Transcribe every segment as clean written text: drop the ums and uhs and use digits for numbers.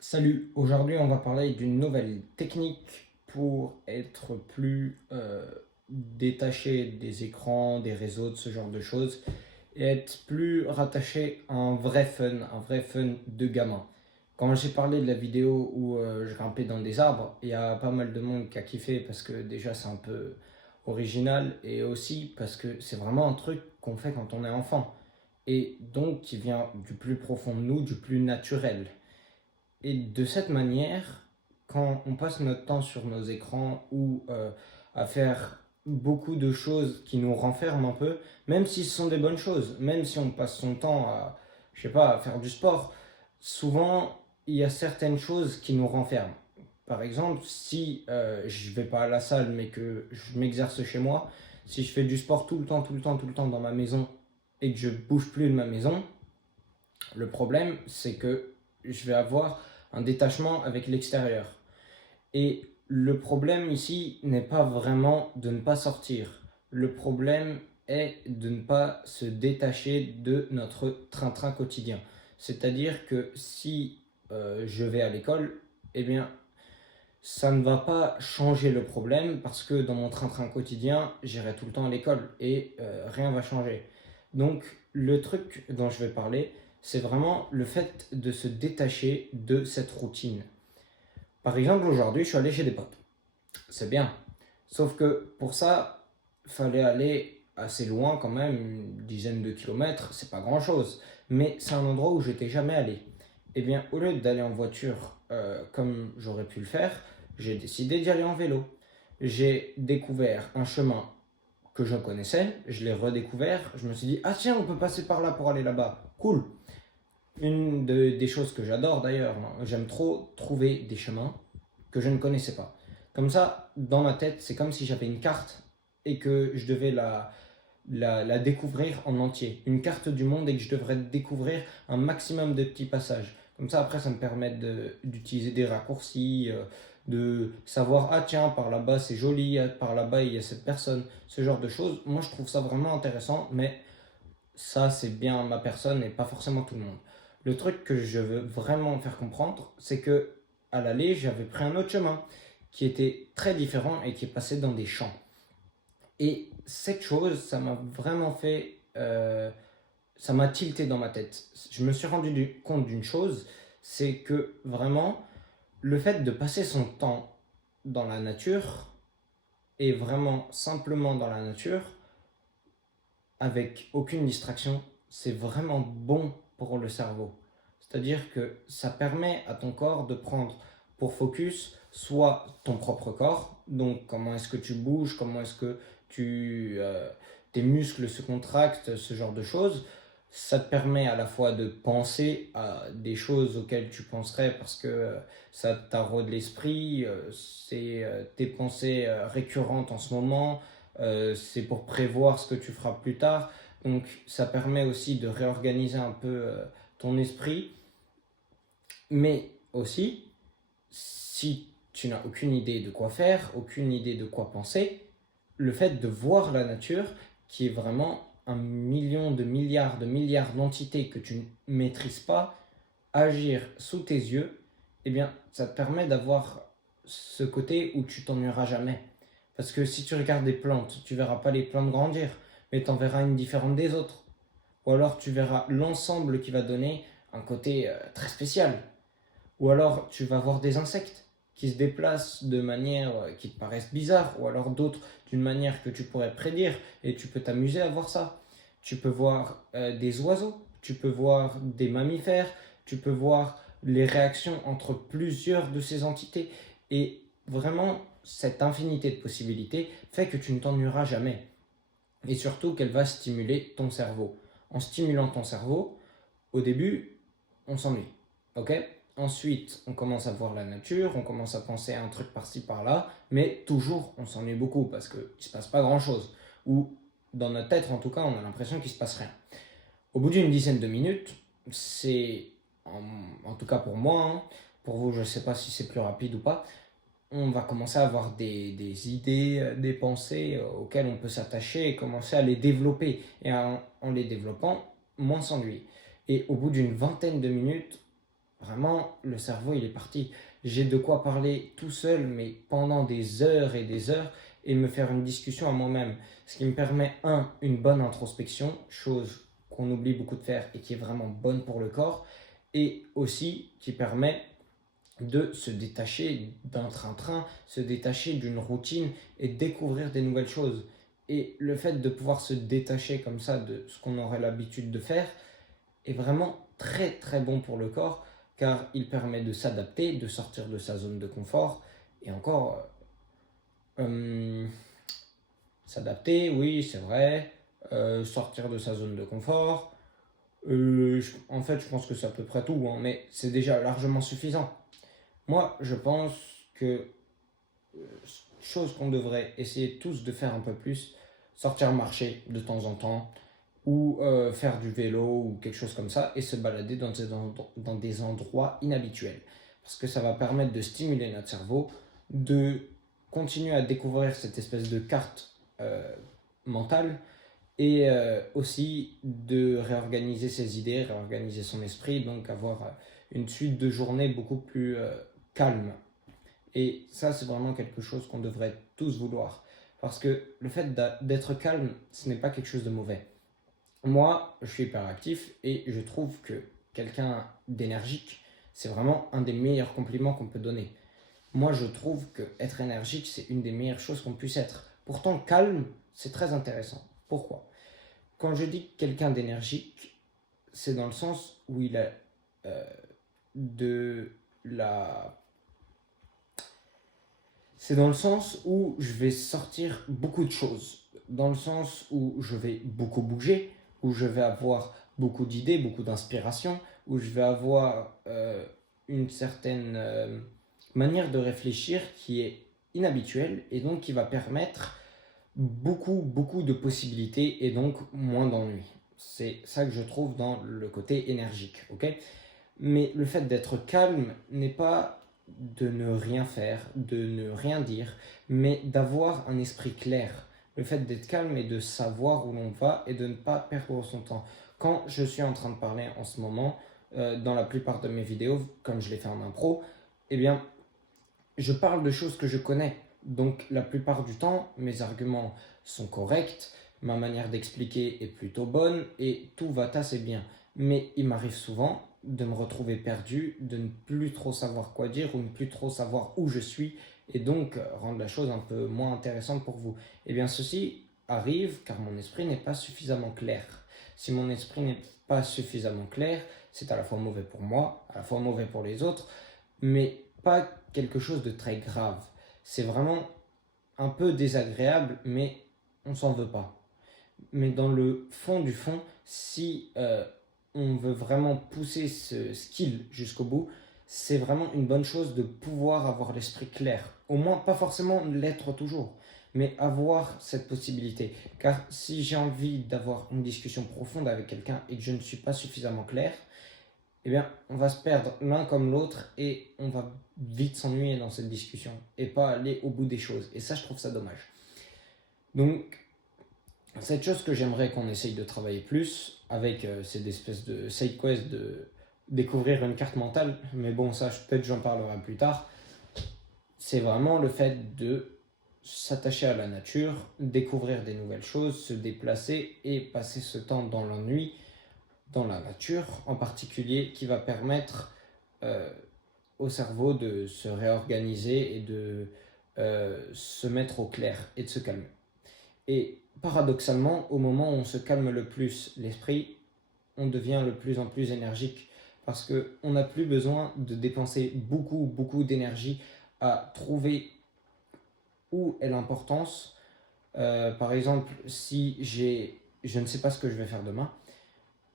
Salut, aujourd'hui on va parler d'une nouvelle technique pour être plus détaché des écrans, des réseaux, de ce genre de choses et être plus rattaché à un vrai fun de gamin. Quand j'ai parlé de la vidéo où je grimpais dans des arbres, il y a pas mal de monde qui a kiffé parce que déjà c'est un peu original et aussi parce que c'est vraiment un truc qu'on fait quand on est enfant et donc qui vient du plus profond de nous, du plus naturel. Et de cette manière, quand on passe notre temps sur nos écrans ou à faire beaucoup de choses qui nous renferment un peu, même si ce sont des bonnes choses, même si on passe son temps à, je sais pas, à faire du sport, souvent il y a certaines choses qui nous renferment. Par exemple, si je vais pas à la salle mais que je m'exerce chez moi, si je fais du sport tout le temps, tout le temps, tout le temps dans ma maison et que je bouge plus de ma maison, le problème, c'est que je vais avoir un détachement avec l'extérieur. Et le problème ici n'est pas vraiment de ne pas sortir. Le problème est de ne pas se détacher de notre train-train quotidien. C'est-à-dire que si je vais à l'école, eh bien, ça ne va pas changer le problème parce que dans mon train-train quotidien, j'irai tout le temps à l'école et rien ne va changer. Donc, le truc dont je vais parler, c'est vraiment le fait de se détacher de cette routine. Par exemple, aujourd'hui, je suis allé chez des potes. C'est bien. Sauf que pour ça, il fallait aller assez loin quand même, une dizaine de kilomètres, c'est pas grand chose. Mais c'est un endroit où j'étais jamais allé. Eh bien, au lieu d'aller en voiture comme j'aurais pu le faire, j'ai décidé d'y aller en vélo. J'ai découvert un chemin que je connaissais, je l'ai redécouvert, je me suis dit, ah tiens, on peut passer par là pour aller là-bas. Cool. Des choses que j'adore d'ailleurs, hein, j'aime trop trouver des chemins que je ne connaissais pas. Comme ça, dans ma tête, c'est comme si j'avais une carte et que je devais la découvrir en entier. Une carte du monde et que je devrais découvrir un maximum de petits passages. Comme ça, après, ça me permet d'utiliser des raccourcis, de savoir, ah tiens, par là-bas c'est joli, par là-bas il y a cette personne, ce genre de choses. Moi, je trouve ça vraiment intéressant, mais ça, c'est bien ma personne et pas forcément tout le monde. Le truc que je veux vraiment faire comprendre, c'est que à l'aller, j'avais pris un autre chemin qui était très différent et qui est passé dans des champs. Et cette chose, ça m'a vraiment fait, ça m'a tilté dans ma tête. Je me suis compte d'une chose, c'est que vraiment, le fait de passer son temps dans la nature, et vraiment simplement dans la nature, avec aucune distraction, c'est vraiment bon pour le cerveau. C'est-à-dire que ça permet à ton corps de prendre pour focus soit ton propre corps, donc comment est-ce que tu bouges, comment est-ce que tes muscles se contractent, ce genre de choses. Ça te permet à la fois de penser à des choses auxquelles tu penserais parce que ça t'arrode l'esprit, c'est tes pensées récurrentes en ce moment, c'est pour prévoir ce que tu feras plus tard. Donc ça permet aussi de réorganiser un peu ton esprit. Mais aussi, si tu n'as aucune idée de quoi faire, aucune idée de quoi penser, le fait de voir la nature, qui est vraiment un million de milliards d'entités que tu ne maîtrises pas, agir sous tes yeux, eh bien, ça te permet d'avoir ce côté où tu t'ennuieras jamais. Parce que si tu regardes des plantes, tu verras pas les plantes grandir, mais tu en verras une différente des autres. Ou alors tu verras l'ensemble qui va donner un côté très spécial. Ou alors tu vas voir des insectes qui se déplacent de manière qui te paraissent bizarres, ou alors d'autres d'une manière que tu pourrais prédire, et tu peux t'amuser à voir ça. Tu peux voir des oiseaux, tu peux voir des mammifères, tu peux voir les réactions entre plusieurs de ces entités. Et vraiment, cette infinité de possibilités fait que tu ne t'ennuieras jamais. Et surtout qu'elle va stimuler ton cerveau. En stimulant ton cerveau, au début, on s'ennuie. Ok. Ensuite, on commence à voir la nature, on commence à penser à un truc par-ci par-là, mais toujours on s'ennuie beaucoup parce qu'il ne se passe pas grand-chose. Ou dans notre tête, en tout cas, on a l'impression qu'il ne se passe rien. Au bout d'une dizaine de minutes, c'est, en tout cas pour moi, hein, pour vous, je ne sais pas si c'est plus rapide ou pas, on va commencer à avoir des idées, des pensées auxquelles on peut s'attacher et commencer à les développer. Et en les développant, moins s'ennuyer. Et au bout d'une vingtaine de minutes, vraiment, le cerveau, il est parti. J'ai de quoi parler tout seul, mais pendant des heures et des heures, et me faire une discussion à moi-même. Ce qui me permet, une bonne introspection, chose qu'on oublie beaucoup de faire et qui est vraiment bonne pour le corps, et aussi qui permet de se détacher d'un train-train, se détacher d'une routine et découvrir des nouvelles choses. Et le fait de pouvoir se détacher comme ça de ce qu'on aurait l'habitude de faire est vraiment très très bon pour le corps, car il permet de s'adapter, de sortir de sa zone de confort. Et encore, euh, s'adapter, oui, c'est vrai. Sortir de sa zone de confort. En fait, je pense que c'est à peu près tout, hein, mais c'est déjà largement suffisant. Moi, je pense que chose qu'on devrait essayer tous de faire un peu plus, sortir marcher de temps en temps, ou faire du vélo ou quelque chose comme ça, et se balader dans des endroits inhabituels. Parce que ça va permettre de stimuler notre cerveau, de continuer à découvrir cette espèce de carte mentale, et aussi de réorganiser ses idées, réorganiser son esprit, donc avoir une suite de journées beaucoup plus calme. Et ça, c'est vraiment quelque chose qu'on devrait tous vouloir. Parce que le fait d'être calme, ce n'est pas quelque chose de mauvais. Moi, je suis hyperactif et je trouve que quelqu'un d'énergique, c'est vraiment un des meilleurs compliments qu'on peut donner. Moi, je trouve que être énergique, c'est une des meilleures choses qu'on puisse être. Pourtant, calme, c'est très intéressant. Pourquoi? Quand je dis quelqu'un d'énergique, c'est dans le sens où il a euh, de la... C'est dans le sens où je vais sortir beaucoup de choses. Dans le sens où je vais beaucoup bouger, où je vais avoir beaucoup d'idées, beaucoup d'inspiration, où je vais avoir une certaine manière de réfléchir qui est inhabituelle et donc qui va permettre beaucoup de possibilités et donc moins d'ennuis. C'est ça que je trouve dans le côté énergique, ok? Mais le fait d'être calme n'est pas de ne rien faire, de ne rien dire, mais d'avoir un esprit clair. Le fait d'être calme et de savoir où l'on va et de ne pas perdre son temps. Quand je suis en train de parler en ce moment, dans la plupart de mes vidéos, comme je l'ai fait en impro, eh bien, je parle de choses que je connais. Donc la plupart du temps, mes arguments sont corrects, ma manière d'expliquer est plutôt bonne et tout va assez bien. Mais il m'arrive souvent de me retrouver perdu, de ne plus trop savoir quoi dire ou ne plus trop savoir où je suis et donc rendre la chose un peu moins intéressante pour vous. Eh bien ceci arrive car mon esprit n'est pas suffisamment clair. Si mon esprit n'est pas suffisamment clair, c'est à la fois mauvais pour moi, à la fois mauvais pour les autres, mais pas quelque chose de très grave. C'est vraiment un peu désagréable, mais on s'en veut pas. Mais dans le fond du fond, si on veut vraiment pousser ce skill jusqu'au bout, c'est vraiment une bonne chose de pouvoir avoir l'esprit clair. Au moins, pas forcément l'être toujours, mais avoir cette possibilité. Car si j'ai envie d'avoir une discussion profonde avec quelqu'un et que je ne suis pas suffisamment clair, eh bien, on va se perdre l'un comme l'autre et on va vite s'ennuyer dans cette discussion et pas aller au bout des choses. Et ça, je trouve ça dommage. Donc, cette chose que j'aimerais qu'on essaye de travailler plus avec cette espèce de side quest de découvrir une carte mentale, mais bon, ça, peut-être j'en parlerai plus tard, c'est vraiment le fait de s'attacher à la nature, découvrir des nouvelles choses, se déplacer et passer ce temps dans l'ennui dans la nature en particulier qui va permettre euh, au cerveau de se réorganiser et de se mettre au clair et de se calmer. Et paradoxalement, au moment où on se calme le plus l'esprit, on devient de plus en plus énergique parce qu'on n'a plus besoin de dépenser beaucoup d'énergie à trouver où est l'importance. Par exemple, si je ne sais pas ce que je vais faire demain,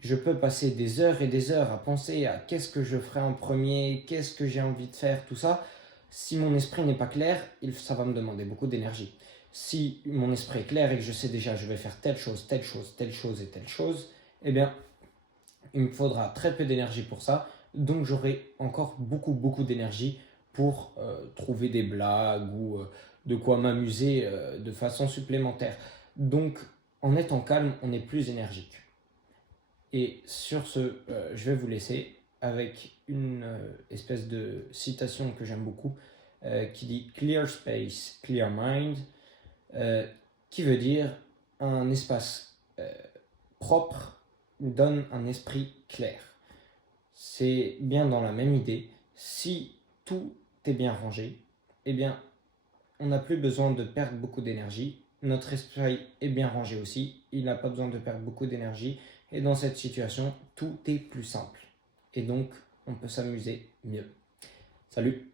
je peux passer des heures et des heures à penser à qu'est-ce que je ferai en premier, qu'est-ce que j'ai envie de faire, tout ça. Si mon esprit n'est pas clair, ça va me demander beaucoup d'énergie. Si mon esprit est clair et que je sais déjà je vais faire telle chose, telle chose, telle chose et telle chose, eh bien, il me faudra très peu d'énergie pour ça. Donc j'aurai encore beaucoup d'énergie pour trouver des blagues ou de quoi m'amuser de façon supplémentaire. Donc en étant calme, on est plus énergique. Et sur ce, je vais vous laisser. avec une espèce de citation que j'aime beaucoup qui dit Clear space, clear mind, qui veut dire un espace propre donne un esprit clair. C'est bien dans la même idée. Si tout est bien rangé, eh bien, on n'a plus besoin de perdre beaucoup d'énergie. Notre esprit est bien rangé aussi. Il n'a pas besoin de perdre beaucoup d'énergie. Et dans cette situation, tout est plus simple. Et donc, on peut s'amuser mieux. Salut!